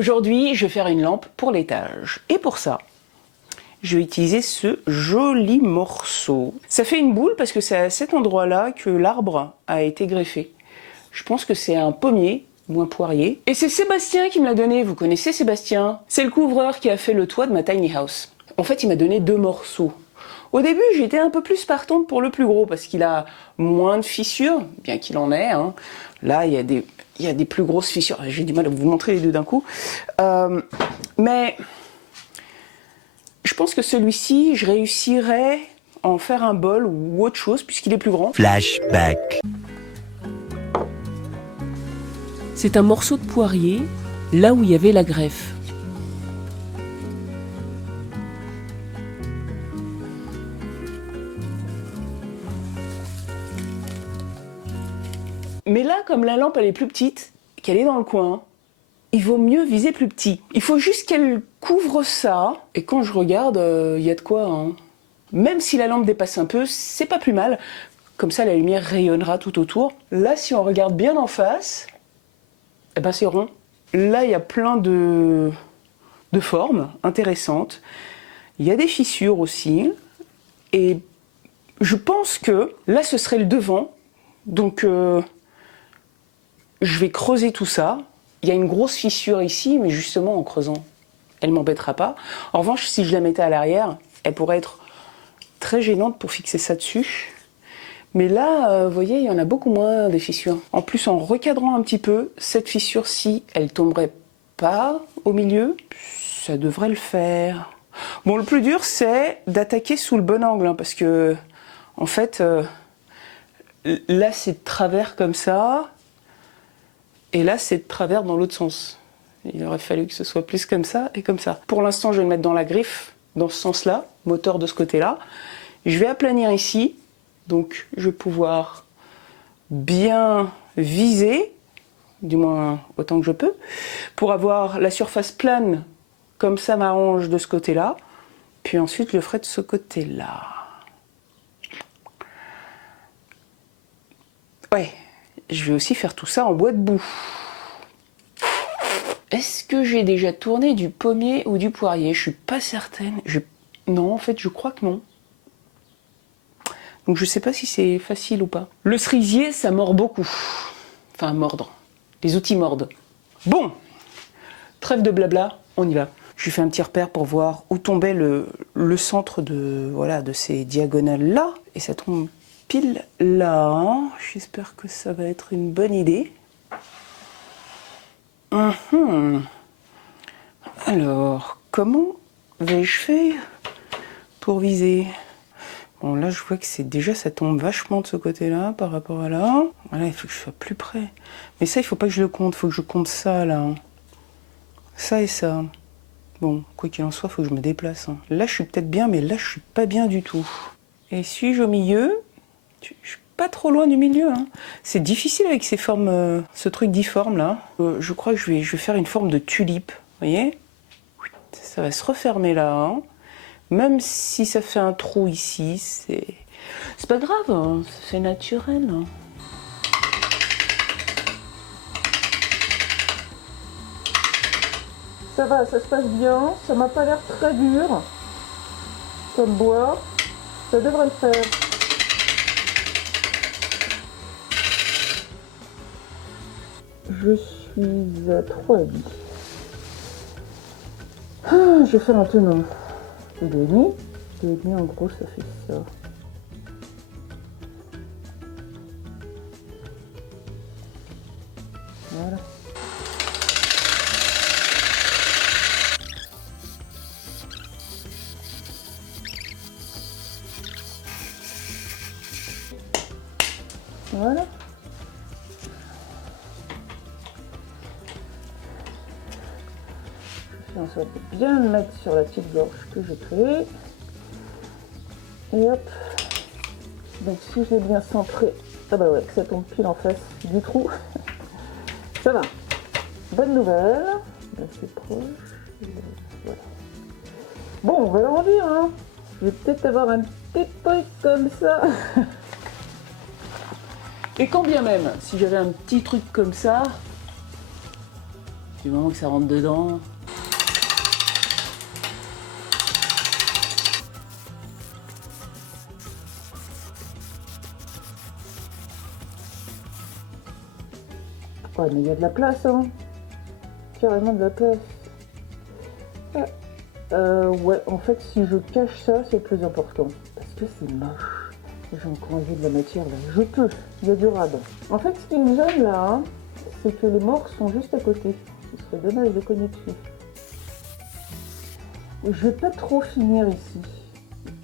Aujourd'hui, je vais faire une lampe pour l'étage. Et pour ça, je vais utiliser ce joli morceau. Ça fait une boule parce que c'est à cet endroit-là que l'arbre a été greffé. Je pense que c'est un pommier ou un poirier. Et c'est Sébastien qui me l'a donné. Vous connaissez Sébastien? C'est le couvreur qui a fait le toit de ma tiny house. En fait, il m'a donné 2 morceaux. Au début, j'étais un peu plus partante pour le plus gros parce qu'il a moins de fissures, bien qu'il en ait. Hein. Là, il y a des plus grosses fissures. J'ai du mal à vous montrer les deux d'un coup. Mais je pense que celui-ci, je réussirais à en faire un bol ou autre chose puisqu'il est plus grand. Flashback. C'est un morceau de poirier, là où il y avait la greffe. Mais là, comme la lampe elle est plus petite, qu'elle est dans le coin, il vaut mieux viser plus petit. Il faut juste qu'elle couvre ça. Et quand je regarde, il y a de quoi. Hein. Même si la lampe dépasse un peu, c'est pas plus mal. Comme ça, la lumière rayonnera tout autour. Là, si on regarde bien en face, eh ben c'est rond. Là, il y a plein de formes intéressantes. Il y a des fissures aussi. Et je pense que là, ce serait le devant. Donc, je vais creuser tout ça. Il y a une grosse fissure ici, mais justement, en creusant, elle ne m'embêtera pas. En revanche, si je la mettais à l'arrière, elle pourrait être très gênante pour fixer ça dessus. Mais là, vous voyez, il y en a beaucoup moins des fissures. En plus, en recadrant un petit peu, cette fissure-ci, elle tomberait pas au milieu. Ça devrait le faire. Bon, le plus dur, c'est d'attaquer sous le bon angle, hein, parce que, en fait, là, c'est de travers comme ça, et là, c'est de travers dans l'autre sens. Il aurait fallu que ce soit plus comme ça et comme ça. Pour l'instant, je vais le mettre dans la griffe, dans ce sens-là, moteur de ce côté-là. Je vais aplanir ici. Donc, je vais pouvoir bien viser, du moins autant que je peux, pour avoir la surface plane, comme ça m'arrange de ce côté-là. Puis ensuite, je le ferai de ce côté-là. Ouais, je vais aussi faire tout ça en bois de boue. Est-ce que j'ai déjà tourné du pommier ou du poirier? Je suis pas certaine. Non, en fait, je crois que non. Donc je sais pas si c'est facile ou pas. Le cerisier, ça mord beaucoup. Enfin, mordre. Les outils mordent. Bon, trêve de blabla, on y va. Je lui fais un petit repère pour voir où tombait le centre de ces diagonales-là. Et ça tombe pile là. J'espère que ça va être une bonne idée. Alors, comment vais-je faire pour viser? Bon, là, je vois que ça tombe vachement de ce côté-là par rapport à là. Voilà, il faut que je sois plus près. Mais ça, il faut pas que je le compte. Il faut que je compte ça, là. Ça et ça. Bon, quoi qu'il en soit, il faut que je me déplace. Hein. Là, je suis peut-être bien, mais là, je suis pas bien du tout. Et suis-je au milieu? Je suis pas trop loin du milieu. Hein. C'est difficile avec ces formes, ce truc difforme, là. Je crois que je vais faire une forme de tulipe. Vous voyez? Ça va se refermer là. Hein. Même si ça fait un trou ici, c'est pas grave, hein, c'est naturel. Hein. Ça va, ça se passe bien, ça m'a pas l'air très dur comme bois, ça devrait le faire. Je suis à 3,5. Je vais faire un tenant. 2,5. 2,5 en gros ça fait ça. Voilà. Voilà. Je fais en sorte de bien le mettre sur la petite gorge que j'ai créée. Et hop. Donc si j'ai bien centré, ah bah ouais, que ça tombe pile en face du trou. Ça va. Bonne nouvelle. Assez proche. Voilà. Bon, on va l'arrondir, hein. Je vais peut-être avoir un petit truc comme ça. Et quand bien même, si j'avais un petit truc comme ça, Du moment que ça rentre dedans. Ouais, mais il y a de la place, hein. Carrément de la place. Ouais, en fait, si je cache ça, c'est plus important. Parce que c'est moche. J'ai encore envie de la matière, là. Je peux. Il y a du rab. En fait, ce qui me gêne, là, hein, c'est que les morts sont juste à côté. Ce serait dommage de cogner dessus. Je vais pas trop finir ici.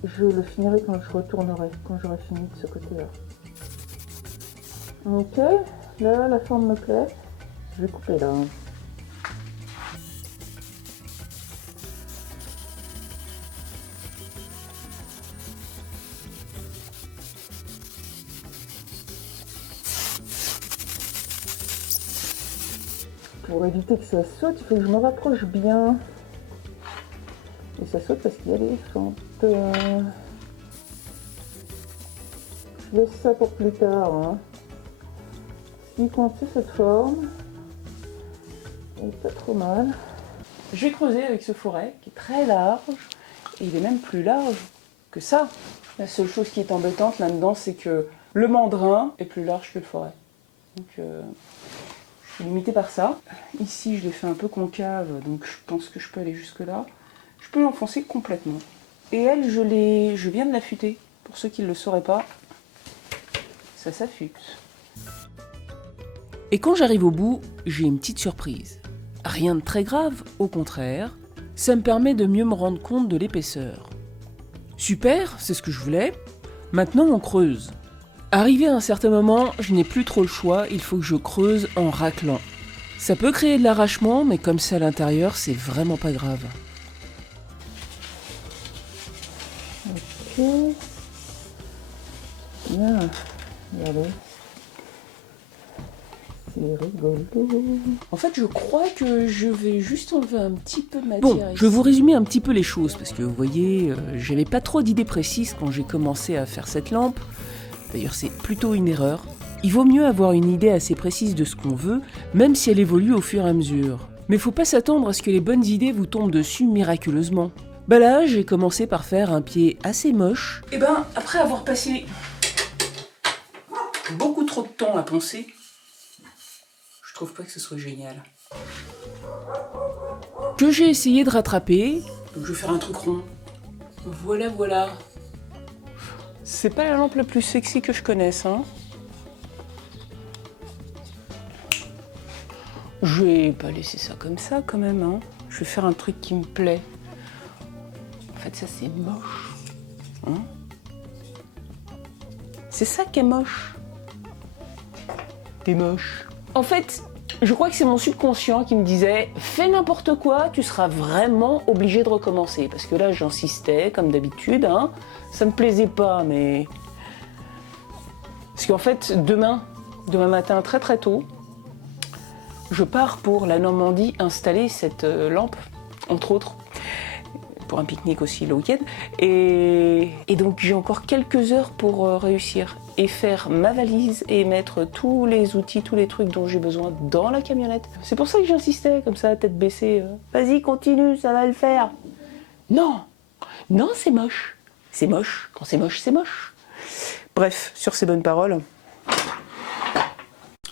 Je le finirai quand je retournerai, quand j'aurai fini de ce côté-là. Ok, là, la forme me plaît. Je vais couper là. Pour éviter que ça saute, il faut que je me rapproche bien. Et ça saute parce qu'il y a des fentes. Je laisse ça pour plus tard. Hein. Ce qui compte, c'est cette forme. Et pas trop mal. Je vais creuser avec ce fourret qui est très large. Et il est même plus large que ça. La seule chose qui est embêtante là-dedans, c'est que le mandrin est plus large que le fourret. Donc je suis limitée par ça. Ici, je l'ai fait un peu concave, donc je pense que je peux aller jusque-là. Je peux l'enfoncer complètement. Et elle, je viens de l'affûter. Pour ceux qui ne le sauraient pas, ça s'affûte. Et quand j'arrive au bout, j'ai une petite surprise. Rien de très grave, au contraire. Ça me permet de mieux me rendre compte de l'épaisseur. Super, c'est ce que je voulais. Maintenant, on creuse. Arrivé à un certain moment, je n'ai plus trop le choix, il faut que je creuse en raclant. Ça peut créer de l'arrachement, mais comme c'est à l'intérieur, c'est vraiment pas grave. Ok. Bien. Regardez. C'est rigolo. En fait, je crois que je vais juste enlever un petit peu de matière. Bon, je vais vous résumer un petit peu les choses, parce que vous voyez, j'avais pas trop d'idées précises quand j'ai commencé à faire cette lampe. D'ailleurs, c'est plutôt une erreur. Il vaut mieux avoir une idée assez précise de ce qu'on veut, même si elle évolue au fur et à mesure. Mais faut pas s'attendre à ce que les bonnes idées vous tombent dessus miraculeusement. Bah là, j'ai commencé par faire un pied assez moche. Et ben, après avoir passé beaucoup trop de temps à penser, je trouve pas que ce soit génial. Que j'ai essayé de rattraper, donc je vais faire un truc rond. Voilà, voilà. C'est pas la lampe la plus sexy que je connaisse, hein. Je vais pas laisser ça comme ça quand même, hein. Je vais faire un truc qui me plaît. En fait, ça c'est moche. Hein, c'est ça qui est moche. T'es moche. En fait, je crois que c'est mon subconscient qui me disait « Fais n'importe quoi, tu seras vraiment obligé de recommencer. » Parce que là, j'insistais, comme d'habitude, hein. Ça me plaisait pas, mais... Parce qu'en fait, demain matin, très très tôt, je pars pour la Normandie installer cette lampe, entre autres, pour un pique-nique aussi le week-end. Et donc j'ai encore quelques heures pour réussir et faire ma valise et mettre tous les outils, tous les trucs dont j'ai besoin dans la camionnette. C'est pour ça que j'insistais, comme ça, tête baissée. Vas-y, continue, ça va le faire. Non, non, c'est moche. C'est moche. Quand c'est moche, c'est moche. Bref, sur ces bonnes paroles.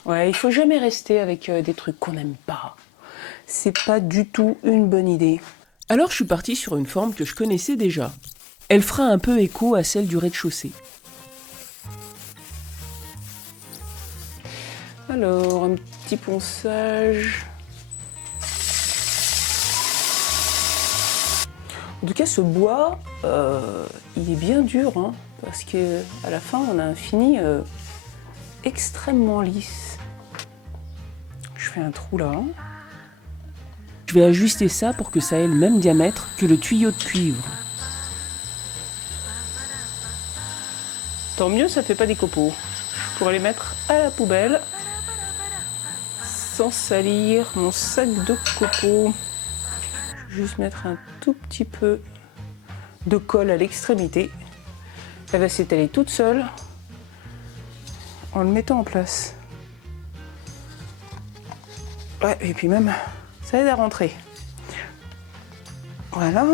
Ouais, il faut jamais rester avec des trucs qu'on n'aime pas. C'est pas du tout une bonne idée. Alors je suis partie sur une forme que je connaissais déjà. Elle fera un peu écho à celle du rez-de-chaussée. Alors, un petit ponçage. En tout cas, ce bois, il est bien dur, hein, parce que à la fin, on a un fini extrêmement lisse. Je fais un trou là. Je vais ajuster ça pour que ça ait le même diamètre que le tuyau de cuivre. Tant mieux, ça fait pas des copeaux. Je pourrais les mettre à la poubelle sans salir mon sac de copeaux. Juste mettre un tout petit peu de colle à l'extrémité. Elle va s'étaler toute seule en le mettant en place. Ouais, et puis même Ça aide à rentrer. Voilà.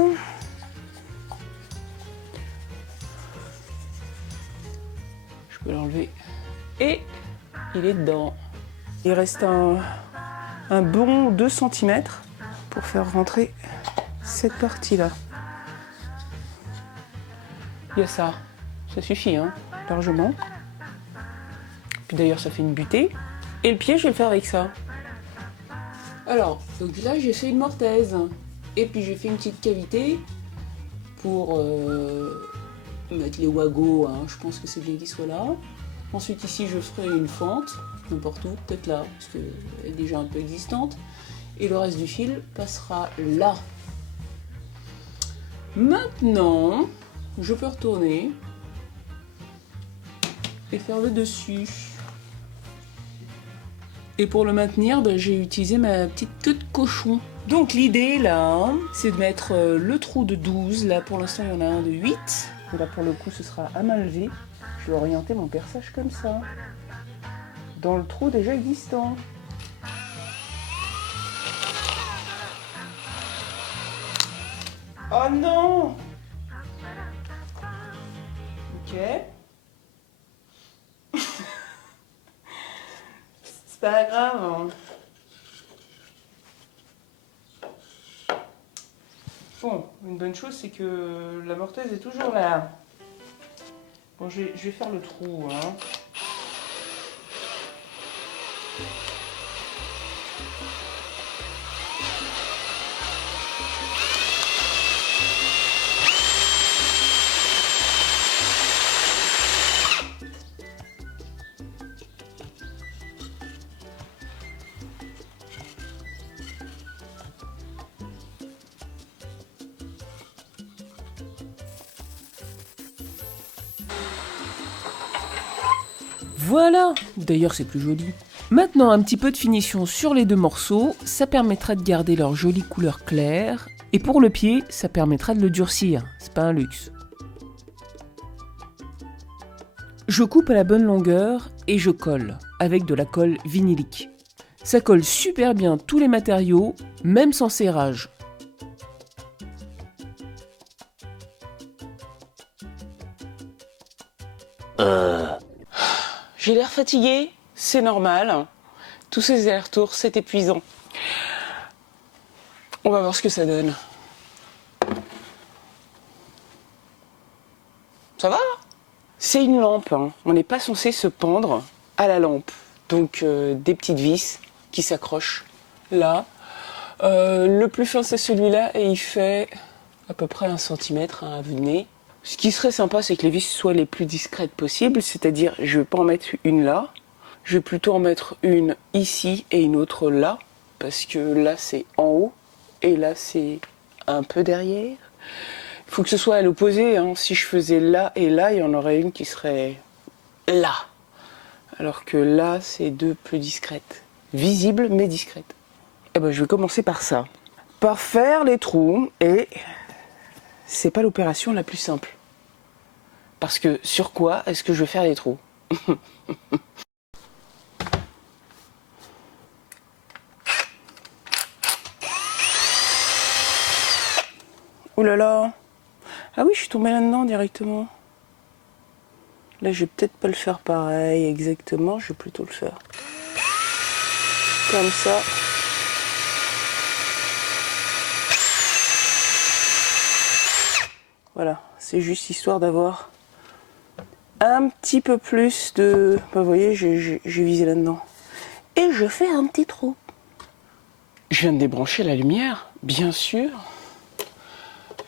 Je peux l'enlever. Et il est dedans. Il reste un bon 2 cm pour faire rentrer cette partie-là. Il y a ça. Ça suffit, hein, largement. Puis d'ailleurs, ça fait une butée. Et le pied, je vais le faire avec ça. Alors, donc là, j'ai fait une mortaise. Et puis, j'ai fait une petite cavité pour mettre les wagos. Hein. Je pense que c'est bien qu'ils soient là. Ensuite, ici, je ferai une fente, n'importe où, peut-être là, parce qu'elle est déjà un peu existante. Et le reste du fil passera là. Maintenant, je peux retourner et faire le dessus. Et pour le maintenir, ben, j'ai utilisé ma petite queue de cochon. Donc l'idée là, c'est de mettre le trou de 12. Là pour l'instant il y en a un de 8. Et là pour le coup ce sera à main levée. Je vais orienter mon perçage comme ça. Dans le trou déjà existant. Oh non! Ok. C'est pas grave. Hein. Bon, une bonne chose, c'est que la mortaise est toujours là. Bon, je vais faire le trou. Hein. Voilà, d'ailleurs c'est plus joli. Maintenant un petit peu de finition sur les deux morceaux, ça permettra de garder leur jolie couleur claire. Et pour le pied, ça permettra de le durcir, c'est pas un luxe. Je coupe à la bonne longueur et je colle, avec de la colle vinylique. Ça colle super bien tous les matériaux, même sans serrage. J'ai l'air fatiguée, c'est normal. Tous ces allers-retours, c'est épuisant. On va voir ce que ça donne. Ça va? C'est une lampe, hein. On n'est pas censé se pendre à la lampe. Donc des petites vis qui s'accrochent là. Le plus fin c'est celui-là et il fait à peu près 1 cm à vue de nez. Ce qui serait sympa, c'est que les vis soient les plus discrètes possibles, c'est-à-dire je ne vais pas en mettre une là, je vais plutôt en mettre une ici et une autre là, parce que là c'est en haut et là c'est un peu derrière. Il faut que ce soit à l'opposé, hein. Si je faisais là et là, il y en aurait une qui serait là, alors que là c'est deux plus discrètes, visibles mais discrètes. Et ben je vais commencer par ça, par faire les trous et... c'est pas l'opération la plus simple. Parce que sur quoi est-ce que je vais faire les trous? Ouh là là! Ah oui, je suis tombée là-dedans directement. Là, je vais peut-être pas le faire pareil exactement, je vais plutôt le faire comme ça. Voilà, c'est juste histoire d'avoir un petit peu plus de... Bah, vous voyez, j'ai visé là-dedans. Et je fais un petit trou. Je viens de débrancher la lumière, bien sûr.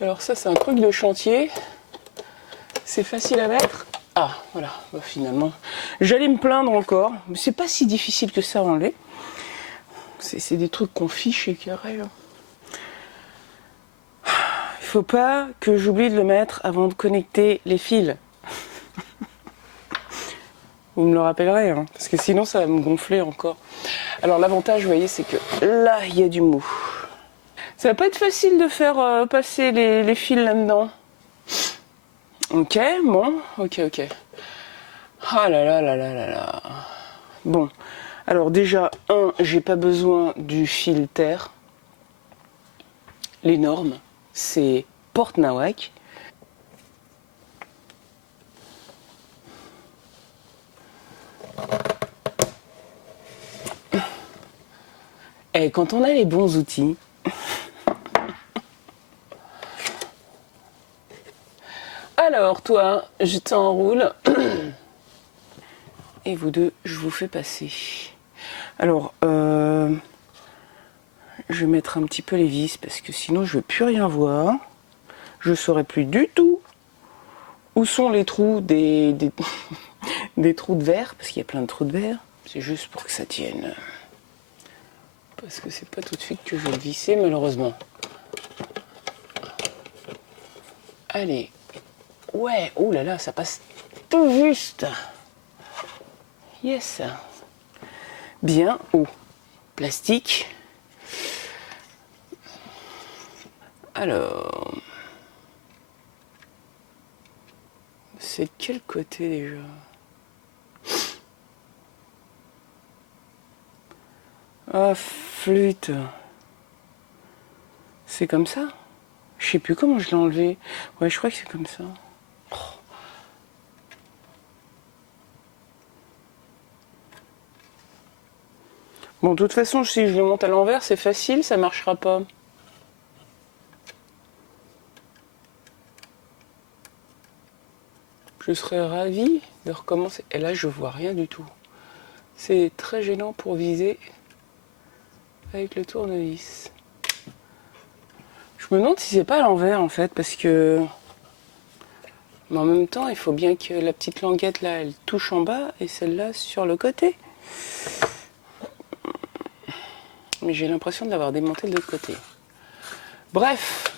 Alors ça, c'est un truc de chantier. C'est facile à mettre. Ah, voilà, bah, finalement. J'allais me plaindre encore, mais c'est pas si difficile que ça à enlever. C'est des trucs qu'on fiche et carré. Il faut pas que j'oublie de le mettre avant de connecter les fils. Vous me le rappellerez, hein, parce que sinon ça va me gonfler encore. Alors l'avantage, vous voyez, c'est que là, il y a du mou. Ça va pas être facile de faire passer les fils là-dedans. Ok, bon, ok. Ah là là là là là là. Bon, alors déjà, j'ai pas besoin du fil terre. les normes, c'est Porte Nawak. Et quand on a les bons outils, alors toi, je t'enroule et vous deux, je vous fais passer. Alors, je vais mettre un petit peu les vis parce que sinon je ne vais plus rien voir. Je ne saurai plus du tout où sont les trous des trous de verre, parce qu'il y a plein de trous de verre. C'est juste pour que ça tienne. Parce que c'est pas tout de suite que je vais le visser, malheureusement. Allez. Ouais, oh là là, ça passe tout juste. Yes. Bien. Oh, plastique. Alors... c'est de quel côté déjà? Ah, flûte. C'est comme ça? Je sais plus comment je l'ai enlevé. Ouais, je crois que c'est comme ça. Oh. Bon, de toute façon, si je le monte à l'envers, c'est facile, ça marchera pas. Je serais ravie de recommencer. Et là, je vois rien du tout. C'est très gênant pour viser avec le tournevis. Je me demande si c'est pas à l'envers en fait, parce que... mais en même temps, il faut bien que la petite languette là, elle touche en bas et celle-là sur le côté. Mais j'ai l'impression de l'avoir démonté de l'autre côté. Bref.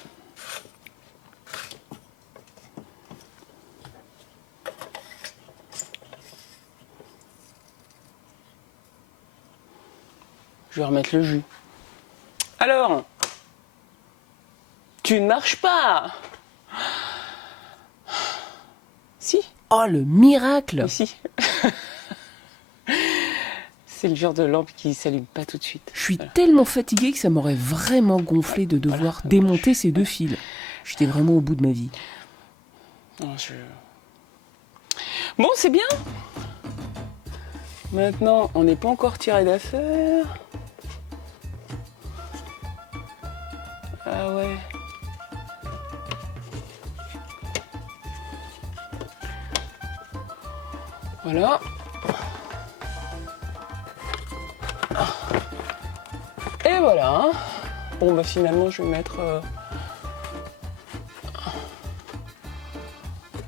Je vais remettre le jus. Alors, tu ne marches pas. Si. Oh, le miracle! Ici. C'est le genre de lampe qui s'allume pas tout de suite. Je suis tellement fatiguée que ça m'aurait vraiment gonflé de devoir démonter ces deux fils. J'étais vraiment au bout de ma vie. Non, bon, c'est bien. Maintenant, on n'est pas encore tiré d'affaire. Ah ouais. Voilà. Et voilà. Bon, bah finalement, je vais mettre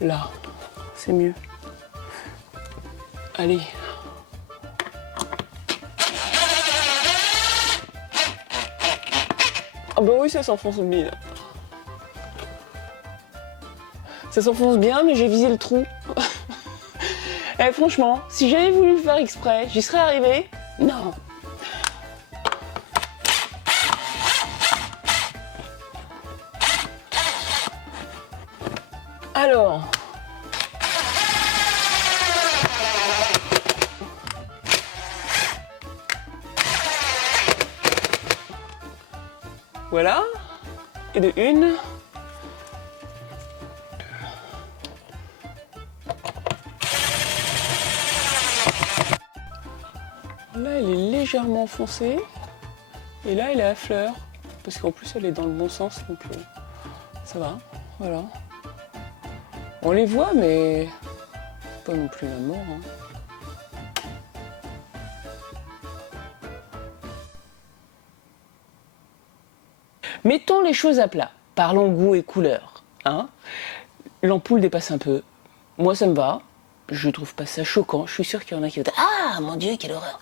là. C'est mieux. Allez. Ah bah oui, ça s'enfonce bien. Ça s'enfonce bien, mais j'ai visé le trou. Eh, franchement, si j'avais voulu le faire exprès, j'y serais arrivée. Non. Alors. Voilà. Et de une. Là, elle est légèrement foncée. Et là, elle est à fleur. Parce qu'en plus, elle est dans le bon sens. Donc, ça va. Voilà. On les voit, mais pas non plus la mort. Hein. Mettons les choses à plat. Parlons goût et couleur. Hein. L'ampoule dépasse un peu. Moi, ça me va. Je trouve pas ça choquant. Je suis sûre qu'il y en a qui vont dire « Ah, mon Dieu, quelle horreur !»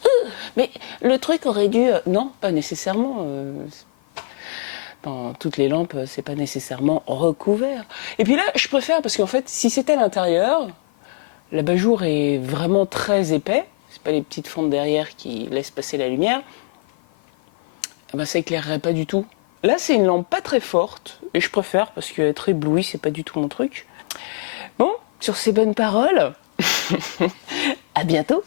Mais le truc aurait dû... Non, pas nécessairement. Dans toutes les lampes, c'est pas nécessairement recouvert. Et puis là, je préfère parce qu'en fait, si c'était à l'intérieur, l'abat-jour est vraiment très épais. C'est pas les petites fentes derrière qui laissent passer la lumière. Eh ben, ça éclairerait pas du tout. Là, c'est une lampe pas très forte. Et je préfère parce qu'être ébloui, c'est pas du tout mon truc. Bon, sur ces bonnes paroles, à bientôt.